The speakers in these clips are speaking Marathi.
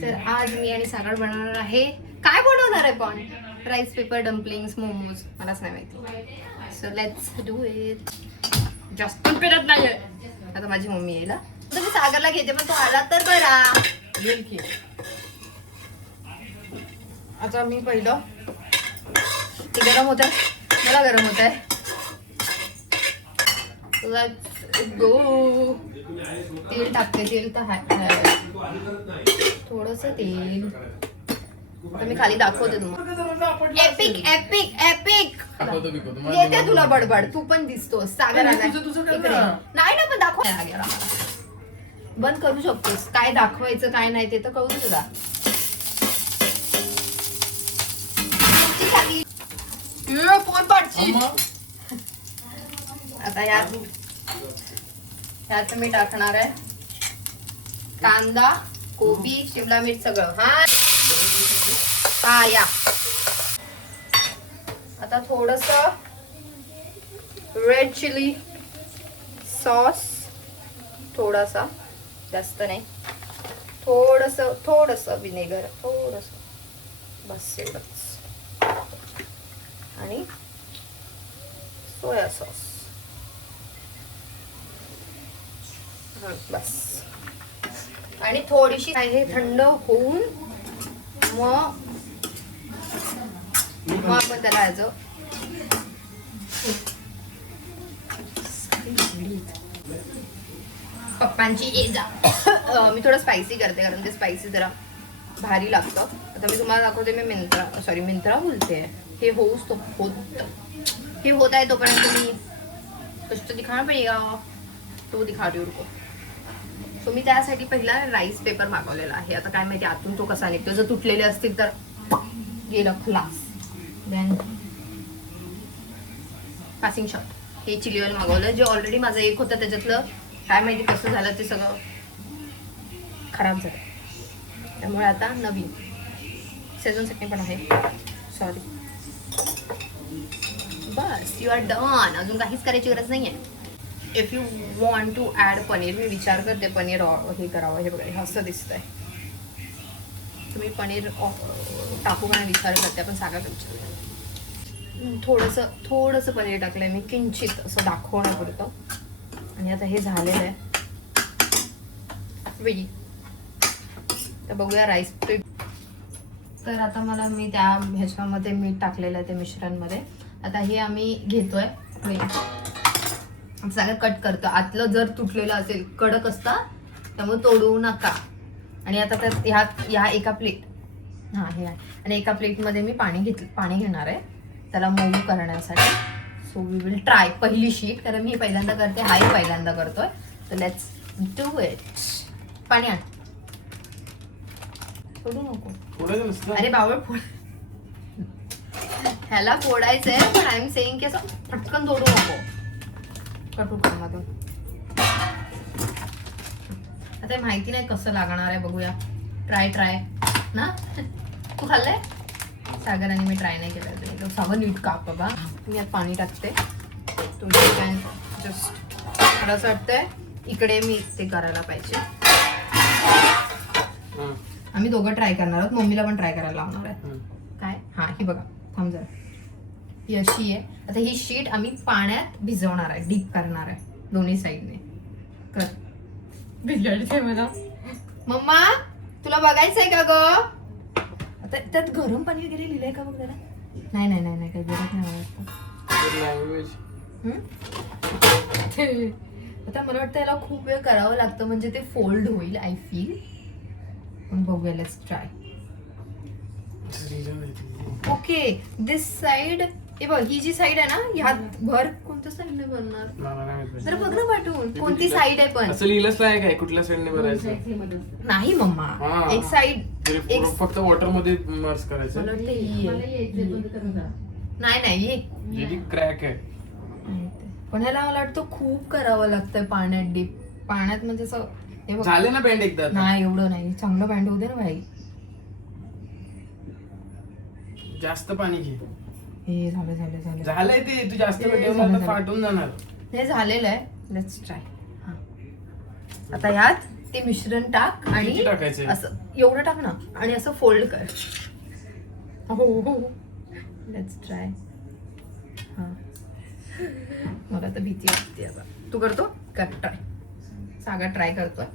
तर आज मी आणि सागर बनवणार आहे. काय बनवणार आहे पण? राईस पेपर डम्पलिंग्स, मोमोज, मलाच नाही माहिती. So let's do it. जास्त पेरत नाही. आता माझी मम्मी येईल. तर मी सागरला घेते, पण तो आला तर बरा. येईल की. आता मी पहिलं ते गरम होत आहे, मला गरम होत आहे. Let's go. तेल टाकते. तेल तर थोडस तेल. तर मी खाली दाखवते तुम्हाला. Epic epic epic. येते तुला बडबड. तू पण दिसतोस. सागर आला इकडे. नाही ना, पण दाखव. बंद करू शकतोस. काय दाखवायचं काय नाही ते तर कळू दे तुला. फोन पाडची. आता यात मी टाकणार आहे कांदा, कोबी, शिमला मिर्च सगळं. हा या. आता थोडस रेड चिली सॉस, थोडासा, जास्त नाही, थोडस विनेगर, थोडस, बस एवढंच. आणि सोया सॉस, बस. आणि थोडीशी हे थंड होऊन मग आपण त्याला याचं पप्पांची ये जा. मी थोडं स्पायसी करते कारण ते स्पायसी जरा भारी लागतं. आता मी तुम्हाला दाखवते. मी मिंत्रा बोलते. हे होऊच तो हे होत आहे तोपर्यंत मी कुछ तो दिखाना पडेगा, तो दिखा रही उनको. सो मी त्यासाठी पहिला राईस पेपर मागवलेला आहे. आता काय माहिती आतून तो कसा निघतो. जर तुटलेले असतील तर गेलं खलास. Then passing shot. हे चिली ऑइल मागवलं, जे ऑलरेडी माझं एक होतं त्याच्यातलं काय माहिती कसं झालं ते सगळं खराब झालं. त्यामुळे आता नवीन सेजन चटणी पण आहे. सॉरी. बस यू आर डन. अजून काहीच करायची गरज नाही आहे. If you want to add paneer, मी विचार करते पनीर हे करावं. हे बघा असं दिसतंय. तुम्ही पनीर टाकू का विचार करते. आपण सागर विचार. थोडंसं पनीर टाकलंय मी, किंचित असं दाखवण्यापुरतं. आणि आता हे झालेलं आहे वेळी. तर बघूया राईस पेपर. तर आता मी त्या ह्याच्यामध्ये मीठ टाकलेलं आहे ते मिश्रणमध्ये. आता हे आम्ही घेतोय. सगळं कट करतो. आतलं जर तुटलेलं असेल, कडक असता, त्यामुळे तोडू नका. आणि आता त्यात ह्या एका प्लेट हे आहे. आणि एका प्लेटमध्ये मी पाणी घेणार आहे त्याला मऊ करण्यासाठी. सो वी विल ट्राय पहिली शीट, कारण मी पहिल्यांदा करते, हाही पहिल्यांदा करतोय. तर लेट्स डू इट. पाणी आण. फोडू नको. अरे बावळ फोड. ह्याला फोडायचंय, पण आय एम सेइंग की असं पटकन तोडू नको. कटू कामातून. आता माहिती नाही कसं लागणार आहे. बघूया. ट्राय ना. तू खाल्लंय? सागर आणि मी ट्राय नाही केलं. सागर नीट काप बाबा. मी यात पाणी टाकते. तुम्ही कॅन जस्ट मला असं वाटतंय इकडे मी ते करायला पाहिजे. आम्ही दोघं ट्राय करणार आहोत. मम्मीला पण ट्राय करायला लावणार आहे. काय? हा ही बघा. थांब जरा. ही अशी आहे. आता ही शीट आम्ही पाण्यात भिजवणार आहे, डीप करणार आहे दोन्ही साईडने. कर. भिजवायचं मला. मम्मा तुला बघायचंय का ग? आता त्यात गरम पाणी वगैरे लिहिलंय का बघ जरा. नाही काही गरज नाही. आता मला वाटतं याला खूप वेळ करावं लागतं म्हणजे ते फोल्ड होईल. I feel. पण बघूया. Let's try. Okay this side. हे बघ ही जी साइड आहे ना, ह्यात भर कोणत्या साइडने बनणार? तर बघ ना पाठवून कोणती साइड आहे. पण असं लिहिलंच नाही काय कुठल्या साइडने भरायचं? नाही मम्मा, एक साइड फक्त वॉटर मध्ये मर्ज करायचं. मला वाटतं ही नाही जी क्रॅक आहे. पण ह्याला मला वाटतं खूप करावं लागतंय पाण्यात डीप. पाण्यात म्हणजे असं झाले ना बँड एकदा. नाही एवढं नाही. चांगलं बँड होऊ दे ना भाई. जास्त पाणी घे. हे झालंय ते. तू जास्त ठेवलं तर फाटून जाणार. हे झालेलं आहे. Let's try. आता यात ते मिश्रण टाक आणि किती टाकायचंय? असं एवढं टाक ना आणि असं फोल्ड कर. हो हो लेट्स ट्राय. हा मला तर भीती वाटते आता. तू करतो कर ट्राय. सागर ट्राय करतोय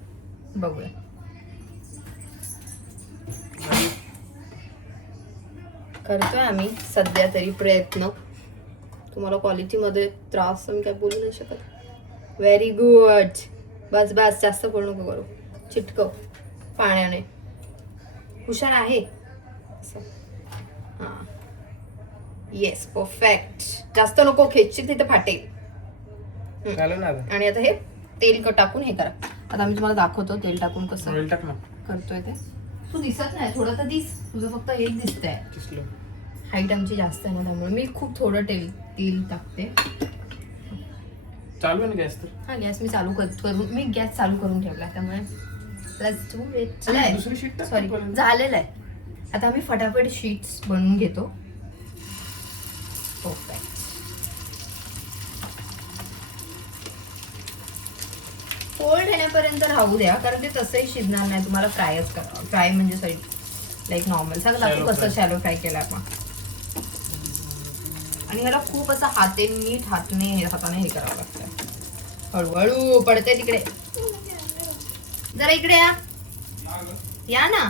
बघूया. करतोय आम्ही सध्या तरी प्रयत्न. तुम्हाला क्वालिटीमध्ये त्रास मी काय बोलू नाही शकत. Very good. बस बस जास्त करू नको करू. चिटकव पाण्याने. हुशार आहे. हा येस परफेक्ट. जास्त नको खेचशील तिथे फाटेल. झालं ना आता? आणि आता हे तेल टाकून हे करा. आता आम्ही तुम्हाला दाखवतो तेल टाकून कसं ऑइल टाक ना. करतोय ते. तू दिसत नाही थोडं तर दिस. तुझं फक्त एक दिसतंय. दिसलं. हाईट आमची जास्त आहे ना त्यामुळे मी खूप थोडं तेल टाकते. चालू आहे ना गॅस तर? हा गॅस मी चालू करून मी गॅस चालू करून ठेवला त्यामुळे लेट्स डू इट. दुसरी शीट टाक सॉरी पर्यंत. झालेलं आहे. आता आम्ही फटाफट शीट्स बनवून घेतो. परफेक्ट. फोल्ड येण्यापर्यंत राहू द्या कारण ते तसंही शिजणार नाही. तुम्हाला फ्रायच करा. फ्राय म्हणजे सॉरी लाईक नॉर्मल. सगळं दाखवू Shallow कसं fry. शॅलो फ्राय केलं आपण. आणि ह्याला खूप असं नीट हाताने हे करावं लागतं. हळूहळू पडते तिकडे. जरा इकडे या ना.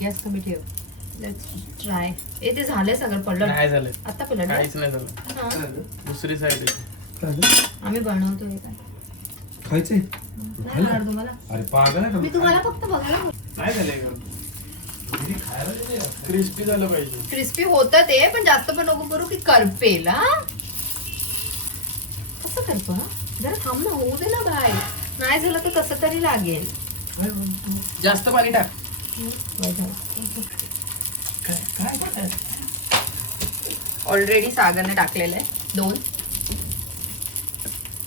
गॅस कमी ठेव. Let's try. ते झालंय सगळं पडलं. नाही झालं. आता पडलं काहीच नाही झालं. दुसरी साईड आम्ही बनवतोय काय खायचंय नाही आवडत तुम्हाला. अरे पागल आहे का? मी तुम्हाला फक्त बघायला नाही झालंय. क्रिस्पी झालं पाहिजे. क्रिस्पी होतं ते पण जास्त पण नको करू की करपेल. कसं करतो ना जरा थांब ना. होऊ दे ना बाय. नाही झालं तर कसं तरी लागेल. जास्त पाणी टाक. ऑलरेडी सागरने टाकलेलं आहे 2.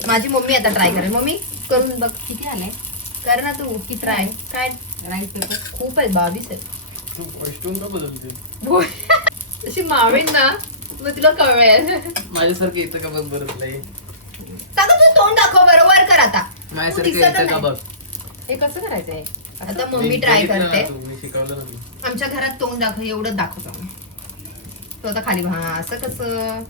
माझी मम्मी आता ट्राय करेल. मम्मी करून बघ किती आलंय. कर ना तू की ट्राय. काय राईस पेपर खूप आहे 22 आहे. तू वैष्णव का बदलते? तशी मावेन ना मग तुला कळेल. माझ्यासारखं येतं का बघ बरं तुला हे? सागर तू तोंड दाखव बरोबर कर आता. माझ्यासारखं दिसत येतं का नाही. बघ? हे कसं करायचंय आता मम्मी ट्राय बघितलं करते. ना तू, मी शिकवलं ना तू. आमच्या घरात तोंड दाखव एवढं दाखवतो आम्ही. तो आता खाली हा असं कसं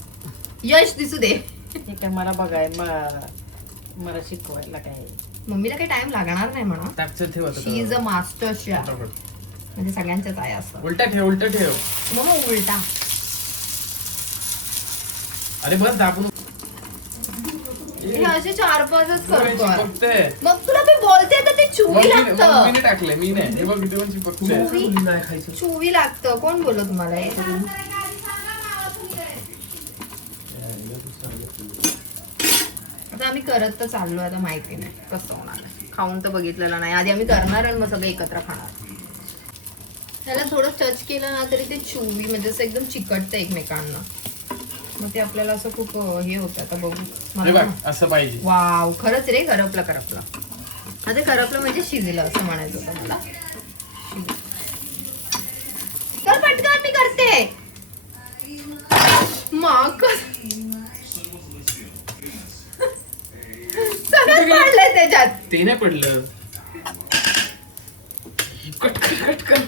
यश दिसू दे. हे काय मला बघाय मला शिकवायला काय. मम्मीला काही टाइम लागणार नाही म्हणा. टाकचं ठेव आता. शी इज अ मास्टर शेफ. फटाफट. म्हणजे सगळ्यांच्याच आहे असं. उलटा ठेव उलटा ठेव. मग उलटा. अरे बस दाबून. हे असे 4-5च करतोय. चिपकतंय. मग तुला मी बोलते तर ते चुवी लागतं. मी टाकलंय मी नाही. हे बघ इथे पण चिपकतंय. नाही खायचं. चुवी लागतं. कोण बोललो तुम्हाला हे? आता आम्ही करत तर चाललो. आता माहिती नाही कसं होणार. खाऊन तर बघितलेलं नाही. आधी आम्ही करणार आणि मग सगळे एकत्र खाणार. त्याला थोडं टच केलं ना तरी ते चुवी म्हणजे असं एकदम चिकटतं एकमेकांना. मग ते आपल्याला असं खूप हे होतं. आता बघू. हे बघ असं पाहिजे. वाव खरंच रे. करपलं आता करपलं म्हणजे शिजलं असं म्हणायचं होतं मला. तर पटकन मी करते. मग सगळं पडलंय त्याच्यात. ते नाही पडलं. कट कट कट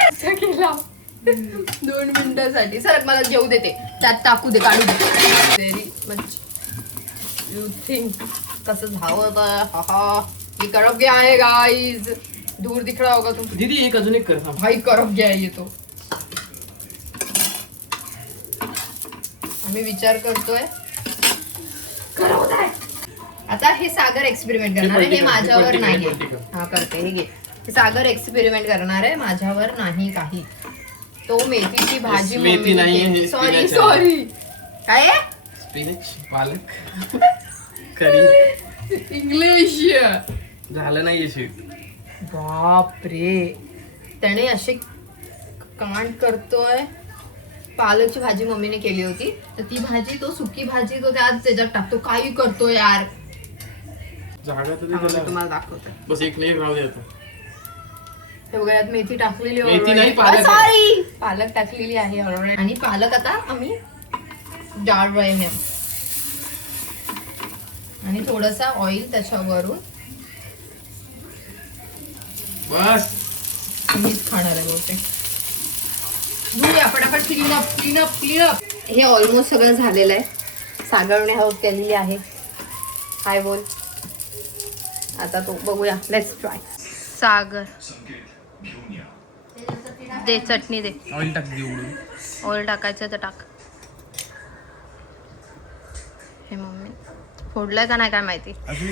असं केला 2 मिनिटासाठी. सर मला जेवू देते. त्यात टाकू दे काढू दे. व्हेरी मच यू थिंक कसं झालं. हा ये करप गया है गाइस. दूर दिख रहा होगा तुम. दीदी एक अजून एक कर. थांब. भाई करप गया है ये तो. आम्ही विचार करतोय करवत आहे. आता हे सागर एक्सपेरिमेंट करणार आहे. हे माझ्यावर नाही. हा करते. हे घे. हे सागर एक्सपेरिमेंट करणार आहे. माझ्यावर नाही काही. तो मेथीची भाजी मेथी नाहीये, हे सॉरी spinach आहे. सॉरी काय आहे? स्पिनच पालक करी. इंग्लिश. झालं नाहीये शीट. बापरे त्याने असे कांड करतोय. पालकची भाजी मम्मीने केली होती तर ती भाजी तो सुकी भाजी तो त्याच्यात टाकतो. काही करतो यार. जागा तर थांबा, मी दिला. तुम्हाला दाखवते. बस एक नाही राहू दे आता. हे बघा यात मेथी टाकलेली मेथी नाही, पालक आहे. सॉरी पालक टाकलेली आहे ऑलरेडी. आणि पालक आता आम्ही डाळ रहे हैं. आणि थोडासा ऑइल त्याच्यावरून. बस मीच खाणार आहे बहुतेक. धुया फटाफट. Clean up clean up clean up. हे ऑलमोस्ट सगळं झालेलं आहे. सागरने हेल्प केलेली आहे. हाय बोल. आता तो बघूया. Let's try. Sagar they chutney they. Oil टाक दे उडून. ऑइल टाकायचं तर टाक. हे मम्मी फोडलंय का नाही काय माहिती. अजून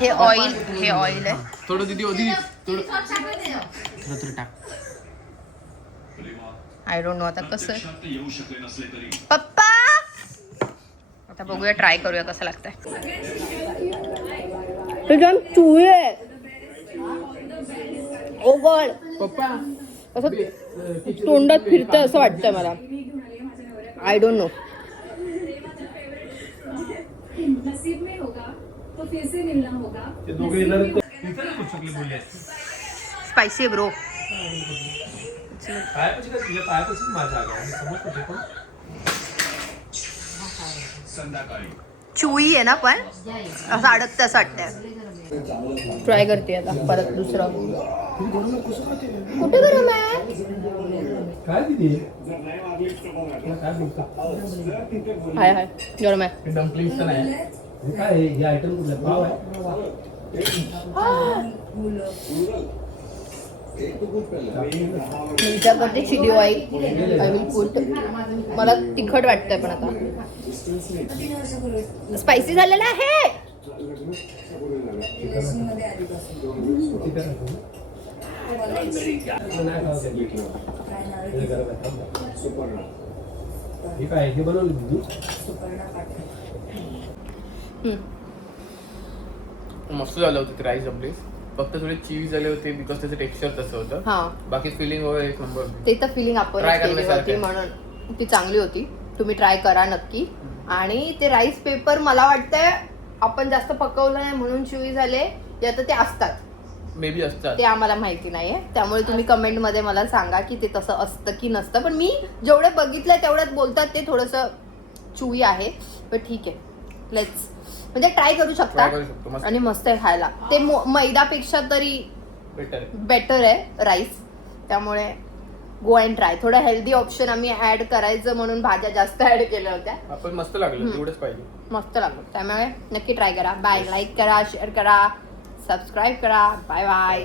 हे ऑइल आहे. थोडं दीदी दीदी थोडं थोडं टाक. आय डोंट नो आता कसं आहे. पप्पा आता बघूया ट्राय करूया कसं लागतंय. एकदम चुई आहे. ओ गॉड. पप्पा असं तोंडात फिरतं असं वाटतंय मला. I don't know. नसीब में होगा तो फिर से मिलना होगा. ते दोघे येणार आहेत. इथं नाही करू शकले बोलले. स्पायसी आहे ब्रो. पायापाशी काय तुझ्या पायापाशीच माझ्या आल्या आणि समज कुठे पण चुई आहे ना पण असं अडकतं असं वाटतंय. ट्राय करते आता परत दुसरं. कुठे गरम आहे. काय दिली काय बोलता हाय हाय गरम आहे. डम्पलिंग्स तर नाही. हे काय आहे? हे आयटम कुठला पाव आहे तुमच्याकडे chili oil I will put. मला तिखट वाटतंय पण आता स्पायसी झालेलं आहे. हे काय हे बनवलं तू मस्त झालं होतं ते राईस डम्पलिंग्स. फक्त थोडे चीज झाले होते बिकॉज त्याचं टेक्स्चर तसं होतं. हा बाकी फिलिंग वगैरे एक नंबर. ते तर फिलिंग आपण Try केली करण्यासारखं होती आहे. म्हणून ती चांगली होती. तुम्ही ट्राय करा नक्की. आणि ते राईस पेपर मला वाटतंय आपण जास्त पकवलं नाही म्हणून चिवी झाले. ते आता ते असतात मे बी असतात. ते आम्हाला माहिती नाहीये. त्यामुळे तुम्ही कमेंट मध्ये मला सांगा की ते तसं असतं की नसतं. पण मी जेवढे बघितलंय तेवढ्यात बोलतात ते थोडंसं चुई आहे. पण ठीक आहे लेट्स म्हणजे ट्राय करू शकता. Try करू शकतो, मस्त. आणि मस्त आहे खायला. ते मैदापेक्षा तरी बेटर. बेटर आहे राईस. त्यामुळे गो अँड ट्राय. थोडं हेल्दी ऑप्शन आम्ही ऍड करायचं म्हणून भाज्या जास्त ऍड केल्या होत्या. आपण मस्त लागलं तेवढंच पाहिजे. मस्त लागलं. त्यामुळे नक्की ट्राय करा. बाय. लाईक करा, शेअर करा, सबस्क्राईब करा. Bye bye.